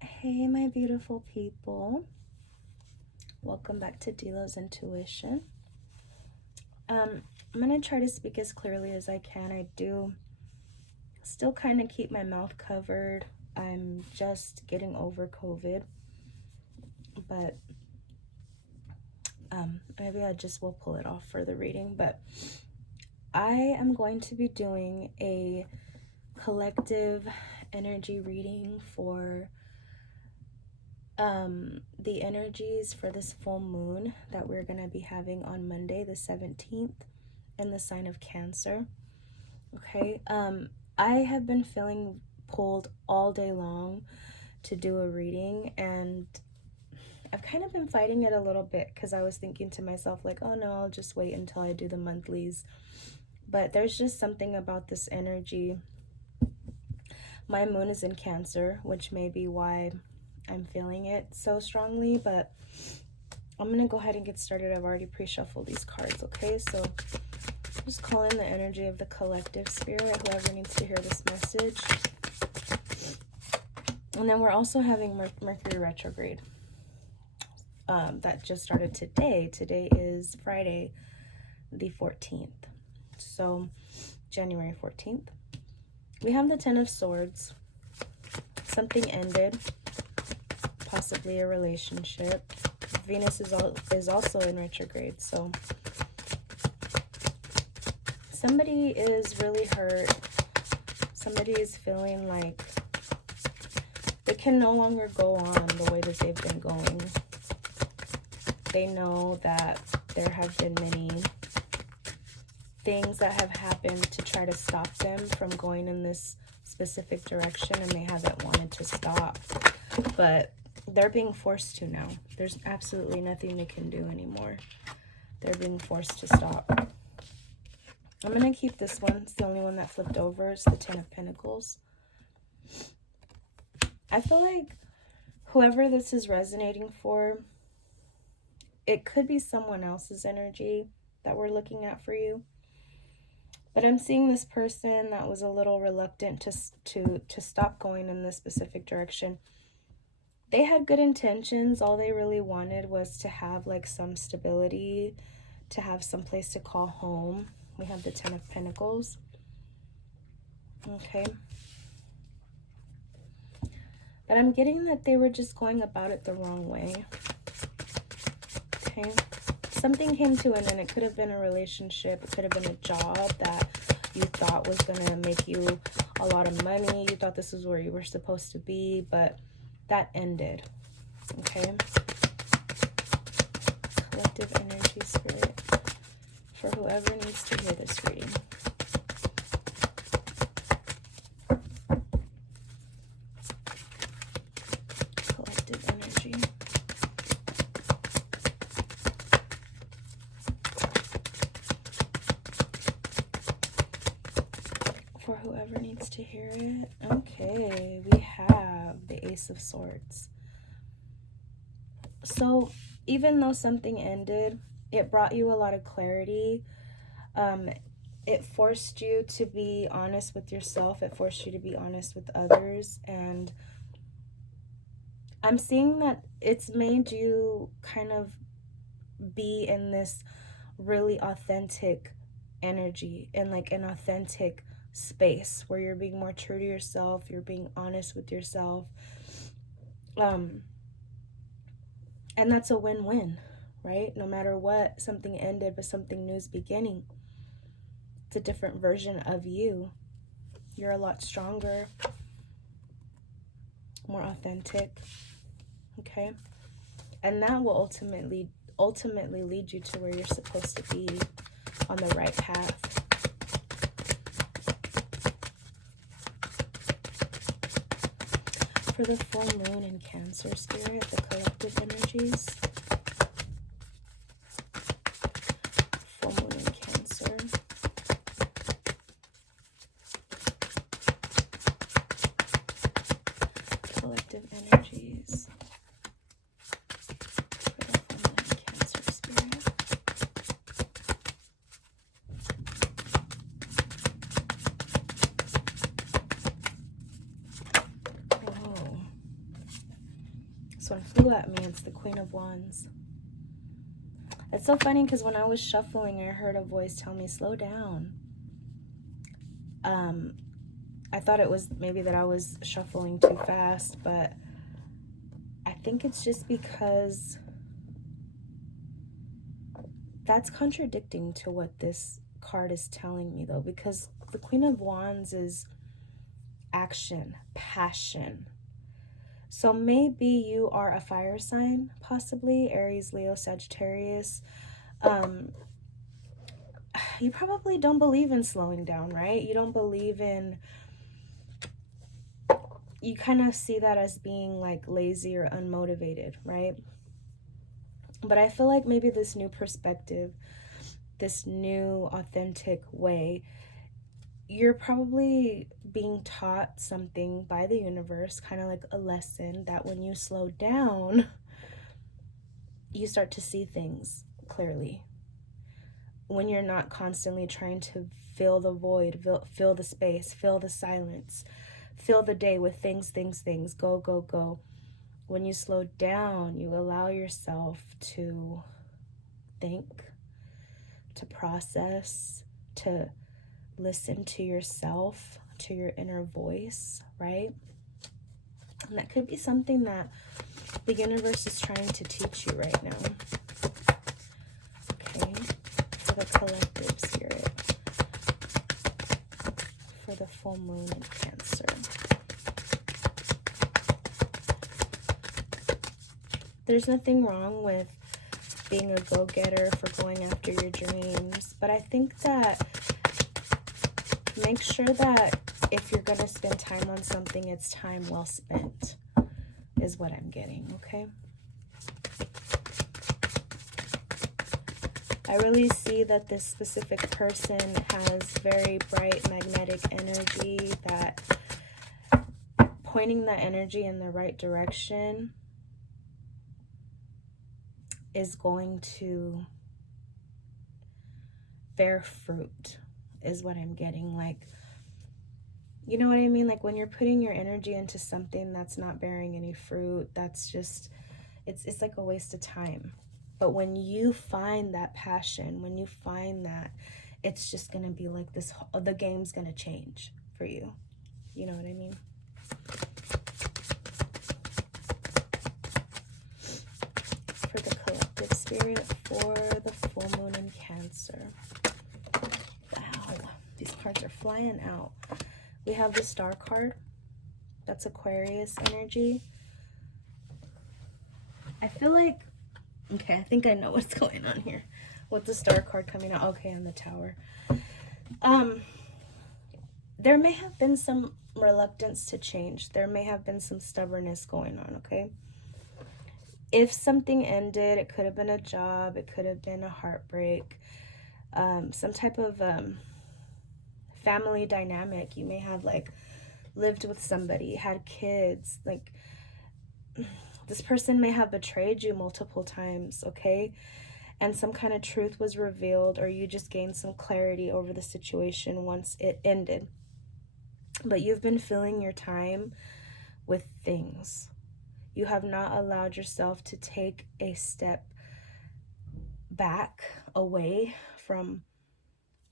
Hey, my beautiful people. Welcome back to Delo's Intuition. I'm going to try to speak as clearly as I can. I do still kind of keep my mouth covered. I'm just getting over COVID. But maybe I just will pull it off for the reading. But I am going to be doing a collective energy reading for the energies for this full moon that we're going to be having on Monday the 17th in the sign of Cancer. Okay, I have been feeling pulled all day long to do a reading, and I've kind of been fighting it a little bit because I was thinking to myself like, oh no, I'll just wait until I do the monthlies. But there's just something about this energy. My moon is in Cancer, which may be why I'm feeling it so strongly, but I'm going to go ahead and get started. I've already pre-shuffled these cards, okay? So just call in the energy of the collective spirit, whoever needs to hear this message. And then we're also having Mercury retrograde. That just started today. Today is Friday, the 14th. So January 14th. We have the Ten of Swords. Something ended. Possibly a relationship. Venus is also in retrograde, so somebody is really hurt. Somebody is feeling like they can no longer go on the way that they've been going. They know that there have been many things that have happened to try to stop them from going in this specific direction, and they haven't wanted to stop. But they're being forced to now. There's absolutely nothing they can do anymore. They're being forced to stop. I'm going to keep this one. It's the only one that flipped over. It's the Ten of Pentacles. I feel like whoever this is resonating for, it could be someone else's energy that we're looking at for you. But I'm seeing this person that was a little reluctant to stop going in this specific direction. They had good intentions. All they really wanted was to have like some stability, to have some place to call home. We have the Ten of Pentacles. Okay. But I'm getting that they were just going about it the wrong way. Okay. Something came to an end. It could have been a relationship. It could have been a job that you thought was going to make you a lot of money. You thought this is where you were supposed to be, but that ended. Okay. Collective energy, spirit, for whoever needs to hear this reading. Collective energy. For whoever needs to hear it. Okay, we have the Ace of Swords. So even though something ended, it brought you a lot of clarity. It forced you to be honest with yourself. It forced you to be honest with others. And I'm seeing that it's made you kind of be in this really authentic energy, in like an authentic space where you're being more true to yourself. You're being honest with yourself. And that's a win-win, right? No matter what, something ended, but something new is beginning. It's a different version of you. You're a lot stronger, more authentic, okay? And that will ultimately lead you to where you're supposed to be, on the right path. For the full moon in Cancer, spirit, the collective energies. Full moon in Cancer. Collective energies. For the full moon in Cancer, spirit. Oh. this one flew at me. It's the Queen of Wands. It's so funny because when I was shuffling, I heard a voice tell me, slow down. I thought it was maybe that I was shuffling too fast, but I think it's just because that's contradicting to what this card is telling me, though, because the Queen of Wands is action, passion. So maybe you are a fire sign, possibly Aries, Leo, Sagittarius. You probably don't believe in slowing down, right? You don't believe in, you kind of see that as being like lazy or unmotivated, right? But I feel like maybe this new perspective, this new authentic way, you're probably being taught something by the universe, kind of like a lesson that when you slow down, you start to see things clearly. When you're not constantly trying to fill the void, fill the space, fill the silence, fill the day with things, go, go, go. When you slow down, you allow yourself to think, to process, to listen to yourself, to your inner voice, right? And that could be something that the universe is trying to teach you right now. Okay, for the collective spirit, for the full moon in Cancer. There's nothing wrong with being a go-getter, for going after your dreams, but I think that make sure that if you're going to spend time on something, it's time well spent, is what I'm getting, okay? I really see that this specific person has very bright magnetic energy, that pointing that energy in the right direction is going to bear fruit, is what I'm getting. Like, you know what I mean? Like when you're putting your energy into something that's not bearing any fruit, that's just, it's like a waste of time. But when you find that passion, when you find that, it's just going to be like this, the game's going to change for you. You know what I mean? For the collective spirit, for the full moon in Cancer. Wow, these cards are flying out. We have the Star card. That's Aquarius energy. I feel like, okay, I think I know what's going on here with the Star card coming out. Okay, and the Tower. There may have been some reluctance to change. There may have been some stubbornness going on, okay? If something ended, it could have been a job, it could have been a heartbreak, some type of family dynamic. You may have like lived with somebody, had kids, like this person may have betrayed you multiple times, okay? And some kind of truth was revealed, or you just gained some clarity over the situation once it ended. But you've been filling your time with things. You have not allowed yourself to take a step back, away from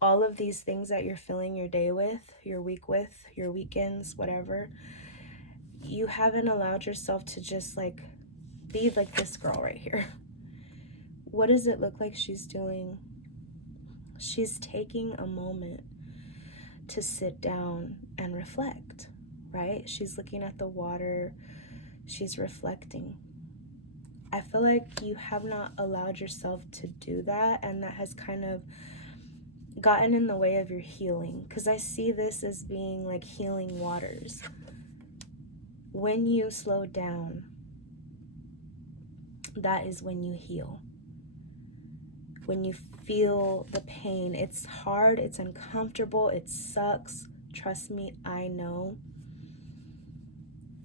all of these things that you're filling your day with, your week with, your weekends, whatever. You haven't allowed yourself to just like be like this girl right here. What does it look like she's doing? She's taking a moment to sit down and reflect, right? She's looking at the water. She's reflecting. I feel like you have not allowed yourself to do that, and that has kind of gotten in the way of your healing, because I see this as being like healing waters. When you slow down, that is when you heal. When you feel the pain, it's hard, it's uncomfortable, it sucks. Trust me, I know.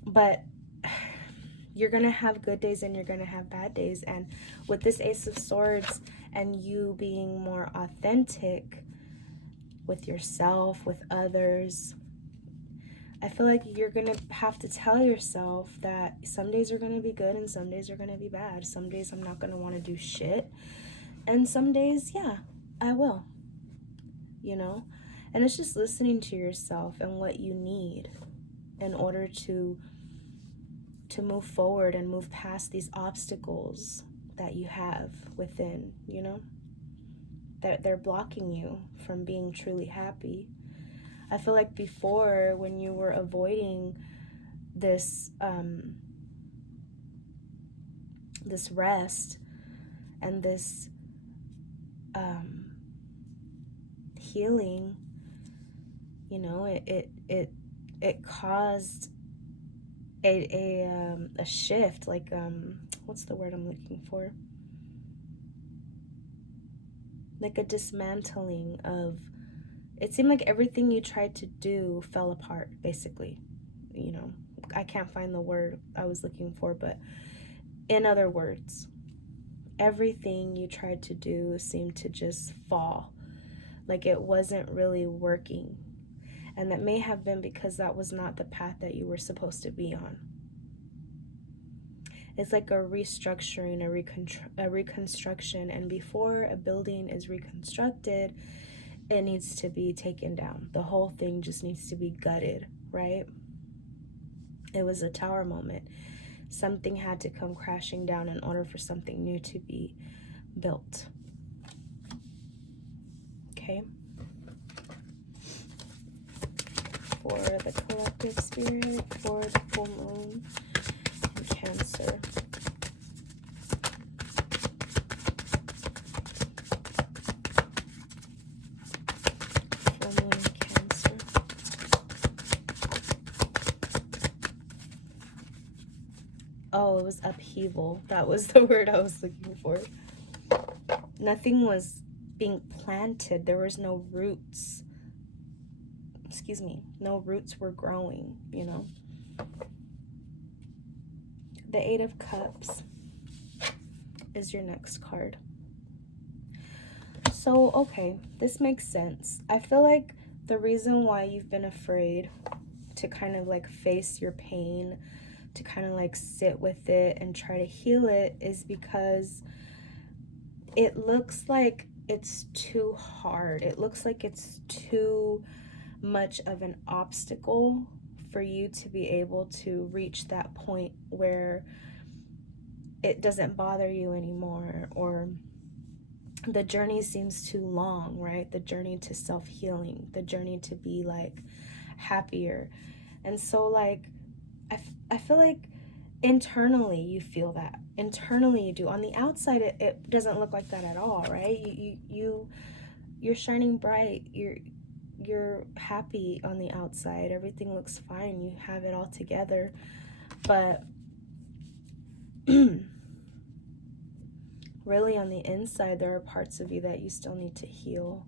But you're going to have good days and you're going to have bad days. And with this Ace of Swords and you being more authentic with yourself, with others, I feel like you're gonna have to tell yourself that some days are gonna be good and some days are gonna be bad. Some days I'm not gonna want to do shit, and some days, yeah, I will, you know? And it's just listening to yourself and what you need in order to move forward and move past these obstacles that you have within, you know? That they're blocking you from being truly happy. I feel like before, when you were avoiding this this rest and this healing, you know, it caused a shift, like what's the word I'm looking for? Like a dismantling of, it seemed like everything you tried to do fell apart, basically. You know, I can't find the word I was looking for, but in other words, everything you tried to do seemed to just fall. Like it wasn't really working. And that may have been because that was not the path that you were supposed to be on. It's like a restructuring, a reconstruction. And before a building is reconstructed, it needs to be taken down. The whole thing just needs to be gutted, right? It was a tower moment. Something had to come crashing down in order for something new to be built. Okay? For the collective spirit, for the full moon in Cancer. Full moon in Cancer. Oh, it was upheaval. That was the word I was looking for. Nothing was being planted. There was no roots. Excuse me. No roots were growing, you know. The Eight of Cups is your next card. So, okay, this makes sense. I feel like the reason why you've been afraid to kind of like face your pain, to kind of like sit with it and try to heal it, is because it looks like it's too hard. It looks like it's too much of an obstacle for you to be able to reach that point where it doesn't bother you anymore, or the journey seems too long, right? The journey to self-healing, the journey to be like happier. And so like I feel like internally you feel that. Internally you do. On the outside it doesn't look like that at all, right? You're shining bright. You're happy on the outside. Everything looks fine. You have it all together. But really on the inside there are parts of you that you still need to heal.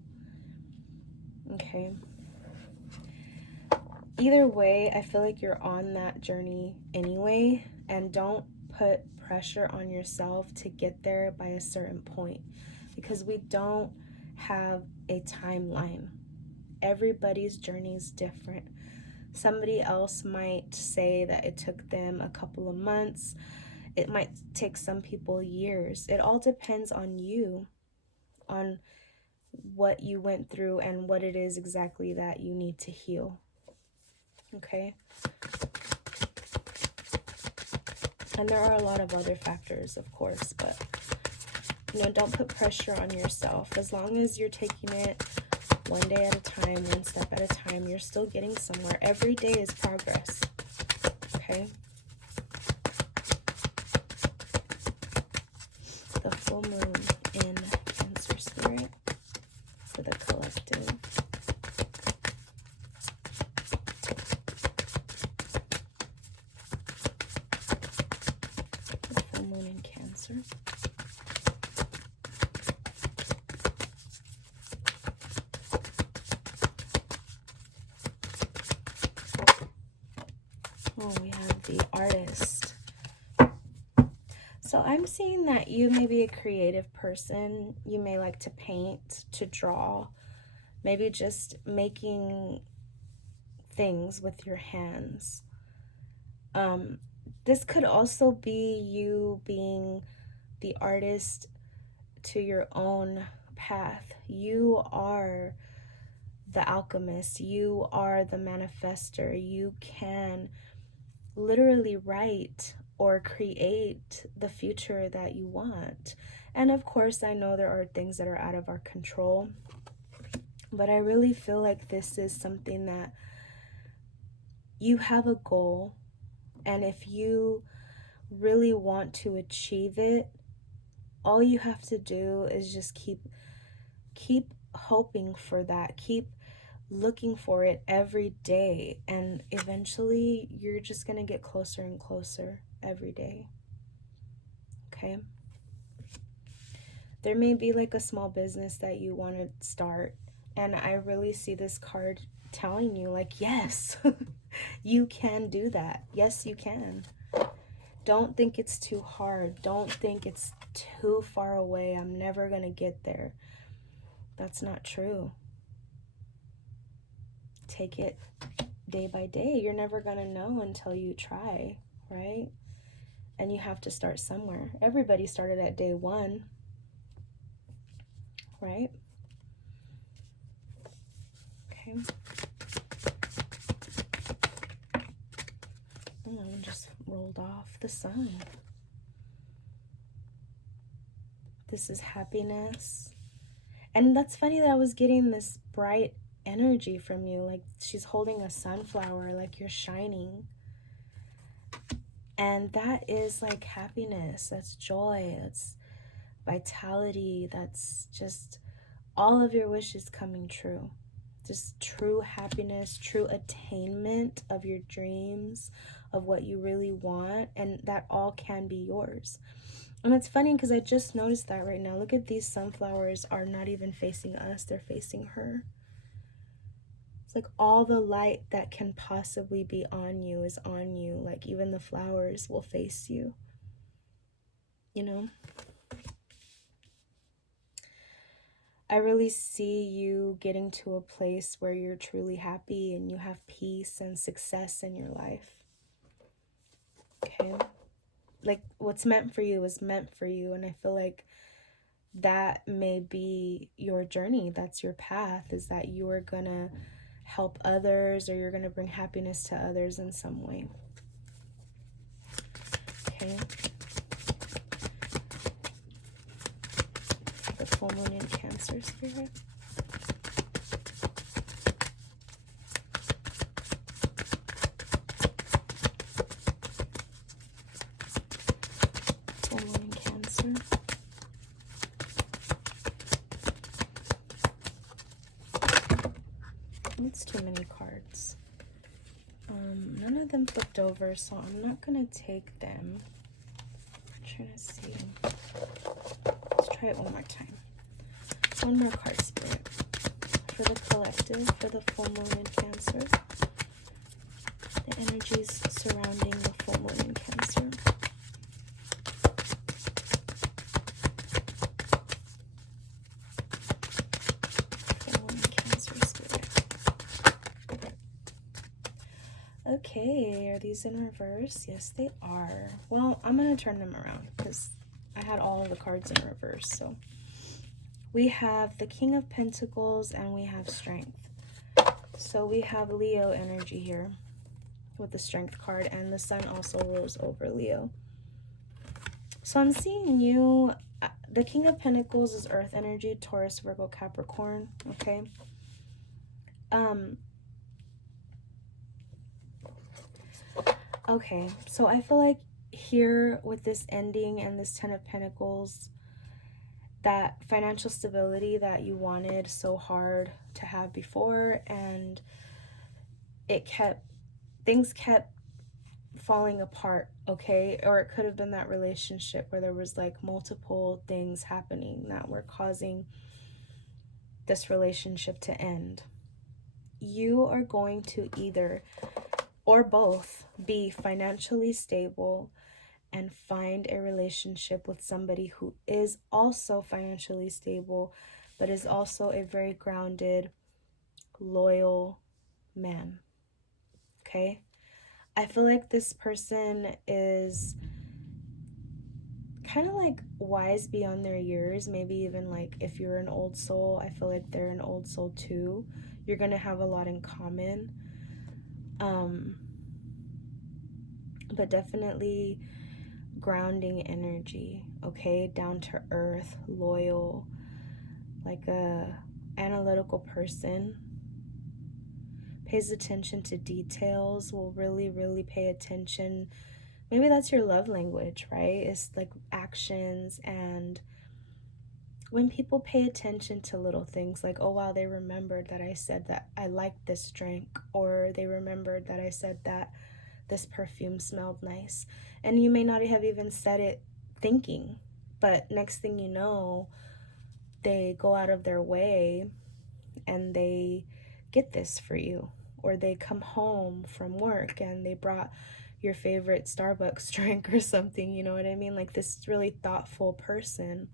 Okay? Either way, I feel like you're on that journey anyway, and don't put pressure on yourself to get there by a certain point, because we don't have a timeline. Everybody's journey is different. Somebody else might say that it took them a couple of months. It might take some people years. It all depends on you, on what you went through and what it is exactly that you need to heal. Okay? And there are a lot of other factors, of course, but, you know, don't put pressure on yourself. As long as you're taking it one day at a time, one step at a time, you're still getting somewhere. Every day is progress. Okay? The full moon in Cancer spirit for the collective. The full moon in Cancer. Oh, we have the Artist. So I'm seeing that you may be a creative person. You may like to paint, to draw, maybe just making things with your hands. This could also be you being the artist to your own path. You are the alchemist. You are the manifester. You can literally write or create the future that you want. And of course, I know there are things that are out of our control, but I really feel like this is something that you have a goal, and if you really want to achieve it, all you have to do is just keep hoping for that. Keep looking for it every day, and eventually you're just going to get closer and closer every day. Okay? There may be like a small business that you want to start, and I really see this card telling you like, yes, you can do that. Yes, you can. Don't think it's too hard. Don't think it's too far away. I'm never going to get there. That's not true. Take it day by day. You're never going to know until you try, right? And you have to start somewhere. Everybody started at day one, right? Okay. And just rolled off the sun. This is happiness. And that's funny that I was getting this bright energy from you. Like she's holding a sunflower, like you're shining. And that is like happiness. That's joy. That's vitality. That's just all of your wishes coming true. Just true happiness, true attainment of your dreams, of what you really want, and that all can be yours. And it's funny because I just noticed that right now. Look at these sunflowers are not even facing us, they're facing her. It's like all the light that can possibly be on you is on you. Like even the flowers will face you, you know? I really see you getting to a place where you're truly happy and you have peace and success in your life. Okay? Like what's meant for you is meant for you, and I feel like that may be your journey. That's your path, is that you are gonna help others, or you're gonna bring happiness to others in some way. Okay? The full moon in Cancer, Spirit. Full moon in Cancer. That's too many cards. None of them flipped over, so I'm not gonna take them. I'm trying to see. Let's try it one more time. One more card, Spirit. For the collective, for the full moon in Cancer. The energies surrounding the full moon in Cancer. Full moon in Cancer, Spirit. Okay, are these in reverse? Yes, they are. Well, I'm going to turn them around because I had all of the cards in reverse. So we have the King of Pentacles and we have Strength. So we have Leo energy here with the Strength card, and the Sun also rolls over Leo. So I'm seeing you, the King of Pentacles is Earth energy, Taurus, Virgo, Capricorn, okay? Okay, so I feel like here with this ending and this Ten of Pentacles, that financial stability that you wanted so hard to have before, and things kept falling apart, okay? Or it could have been that relationship where there was like multiple things happening that were causing this relationship to end. You are going to either or both be financially stable and find a relationship with somebody who is also financially stable, but is also a very grounded, loyal man. okay? I feel like this person is kind of like wise beyond their years. Maybe even like if you're an old soul, I feel like they're an old soul too. You're gonna have a lot in common. But definitely grounding energy, okay? Down to earth, loyal, like a analytical person. Pays attention to details, will really pay attention. Maybe that's your love language, right? It's like actions. And when people pay attention to little things, like, oh wow, they remembered that I said that I liked this drink, or they remembered that I said that this perfume smelled nice. And you may not have even said it thinking, but next thing you know, they go out of their way and they get this for you. Or they come home from work and they brought your favorite Starbucks drink or something, you know what I mean? Like this really thoughtful person.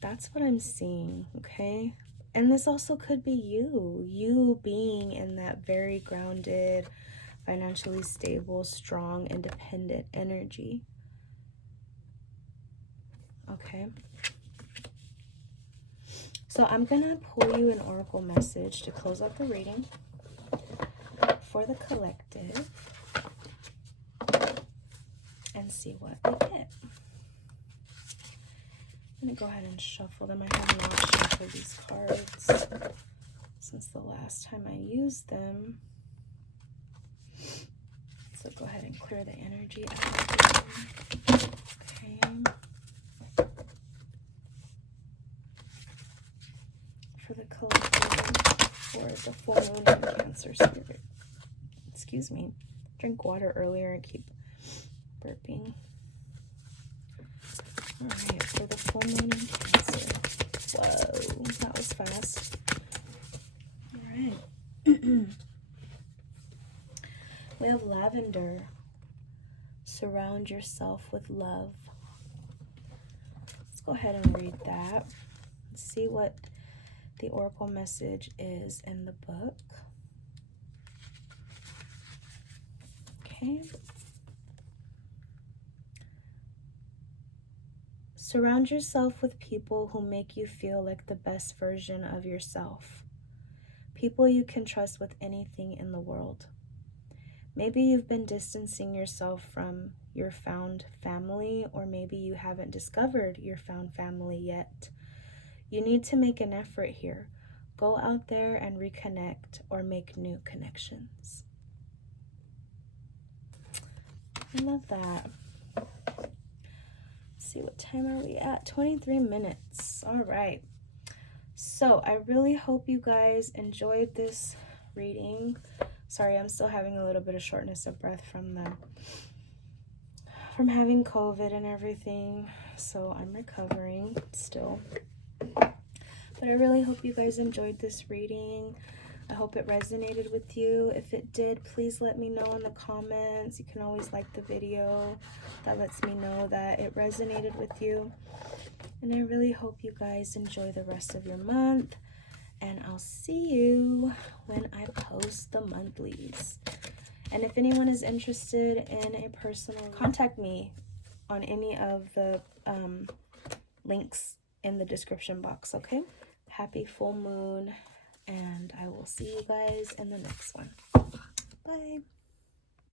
That's what I'm seeing, okay? And this also could be you being in that very grounded, financially stable, strong, independent energy. Okay. So I'm going to pull you an oracle message to close out the reading for the collective and see what we get. I'm going to go ahead and shuffle them. I have not shuffled these cards since the last time I used them. So go ahead and clear the energy out. Okay. For the collective, for the full moon and Cancer spirit. Excuse me. Drink water earlier and keep burping. Alright, for the full moon and Cancer. Whoa, that was fast. Alright. We have lavender. Surround yourself with love. Let's go ahead and read that. Let's see what the oracle message is in the book. Okay. Surround yourself with people who make you feel like the best version of yourself. People you can trust with anything in the world. Maybe you've been distancing yourself from your found family, or maybe you haven't discovered your found family yet. You need to make an effort here. Go out there and reconnect or make new connections. I love that. Let's see, what time are we at? 23 minutes. All right. So I really hope you guys enjoyed this reading. Sorry, I'm still having a little bit of shortness of breath from having COVID and everything. So I'm recovering still. But I really hope you guys enjoyed this reading. I hope it resonated with you. If it did, please let me know in the comments. You can always like the video. That lets me know that it resonated with you. And I really hope you guys enjoy the rest of your month. And I'll see you when I post the monthlies. And if anyone is interested in a personal, contact me on any of the links in the description box, okay? Happy full moon, and I will see you guys in the next one. Bye.